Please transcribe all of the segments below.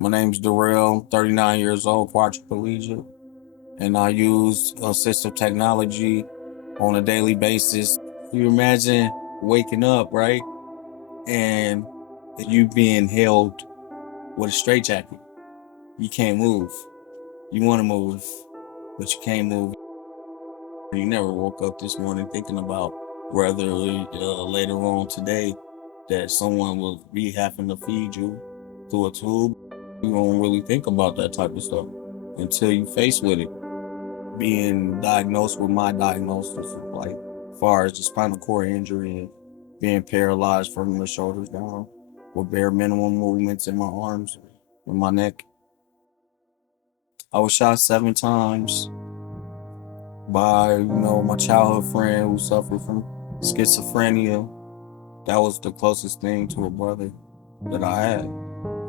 My name's Darell, 39 years old, quadriplegic, and I use assistive technology on a daily basis. You imagine waking up, right? And you being held with a straitjacket. You can't move. You want to move, but you can't move. You never woke up this morning thinking about whether later on today that someone will be having to feed you through a tube. You don't really think about that type of stuff until you face with it. Being diagnosed with my diagnosis, like as far as the spinal cord injury and being paralyzed from the shoulders down with bare minimum movements in my arms and my neck. I was shot 7 times by, my childhood friend who suffered from schizophrenia. That was the closest thing to a brother that I had.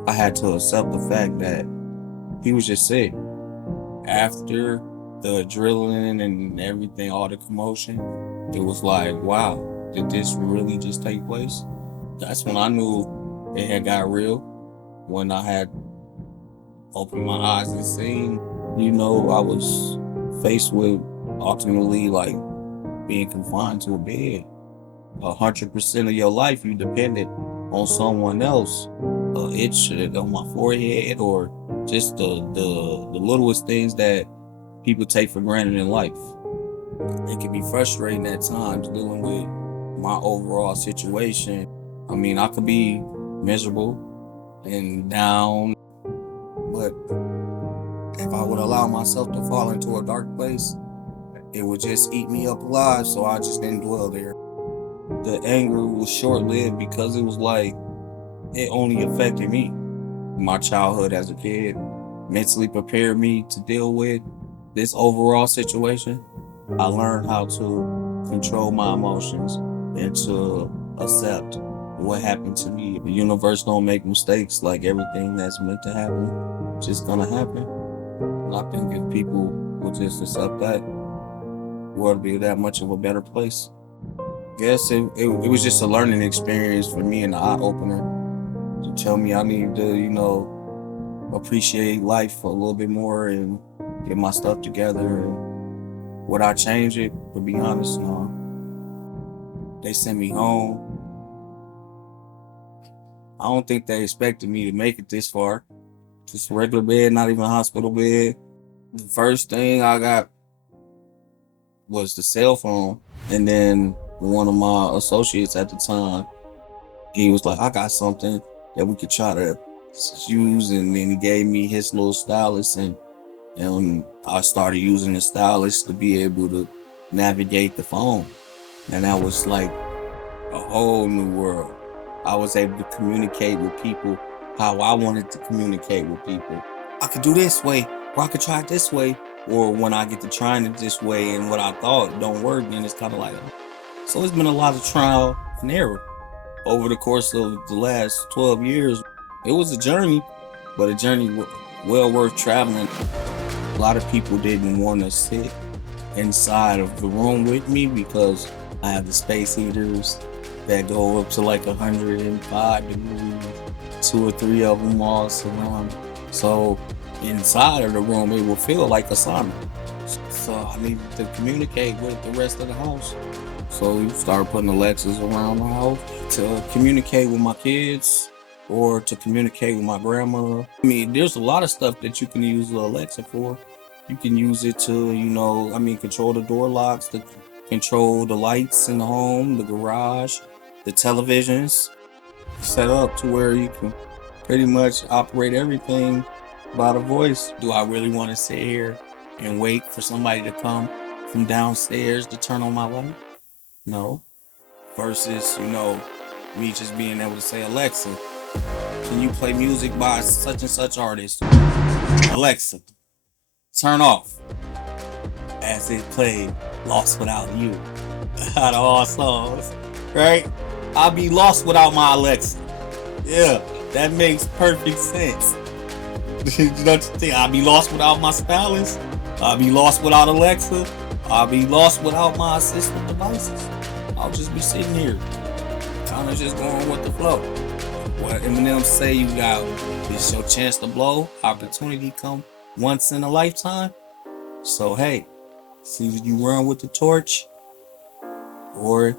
I had to accept the fact that he was just sick. After the adrenaline and everything, all the commotion, it was like, wow, did this really just take place? That's when I knew it had got real, when I had opened my eyes and seen, I was faced with ultimately like being confined to a bed. 100% of your life you depended on someone else. Itch on my forehead, or just the littlest things that people take for granted in life. It can be frustrating at times dealing with my overall situation. I mean, I could be miserable and down, but if I would allow myself to fall into a dark place, it would just eat me up alive, so I just didn't dwell there. The anger was short-lived because it was like it only affected me. My childhood as a kid mentally prepared me to deal with this overall situation. I learned how to control my emotions and to accept what happened to me. The universe don't make mistakes. Like, everything that's meant to happen, just gonna happen. And I think if people would just accept that, the world would be that much of a better place. I guess it was just a learning experience for me, and an eye-opener to tell me I need to, appreciate life a little bit more and get my stuff together. And would I change it? To be honest, no. They sent me home. I don't think they expected me to make it this far. Just a regular bed, not even a hospital bed. The first thing I got was the cell phone. And then one of my associates at the time, he was like, I got something that we could try to use. And then he gave me his little stylus, and I started using the stylus to be able to navigate the phone. And that was like a whole new world. I was able to communicate with people how I wanted to communicate with people. I could do this way, or I could try it this way. Or when I get to trying it this way and what I thought don't work, then it's kind of like, so it's been a lot of trial and error over the course of the last 12 years. It was a journey, but a journey well worth traveling. A lot of people didn't want to sit inside of the room with me because I have the space heaters that go up to like 105 degrees, 2 or 3 of them all surrounded. So inside of the room, it will feel like a sauna. So I needed to communicate with the rest of the house. So we started putting Alexas around the house to communicate with my kids or to communicate with my grandma. I mean, there's a lot of stuff that you can use the Alexa for. You can use it to, control the door locks, to control the lights in the home, the garage, the televisions. Set up to where you can pretty much operate everything by the voice. Do I really want to sit here and wait for somebody to come from downstairs to turn on my light? No. Versus, me just being able to say, Alexa, can you play music by such and such artist? Alexa, turn off. As it played Lost Without You. Out of all songs, right? I'll be lost without my Alexa. Yeah, that makes perfect sense. You know what you think? I'll be lost without my stylus. I'll be lost without Alexa. I'll be lost without my assistive devices. I'll just be sitting here, kind of just going with the flow. What Eminem say, you got It's your chance to blow. Opportunity come once in a lifetime. So hey, it's either you run with the torch or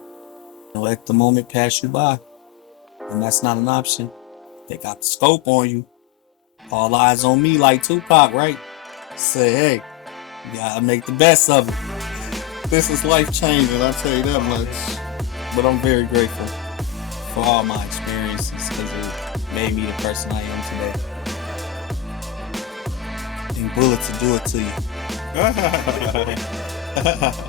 let the moment pass you by. And that's not an option. They got the scope on you. All eyes on me like Tupac, right? Say, hey, you gotta make the best of it. This is life changing, I'll tell you that much. But I'm very grateful for all my experiences because it made me the person I am today. And bullets to do it to you.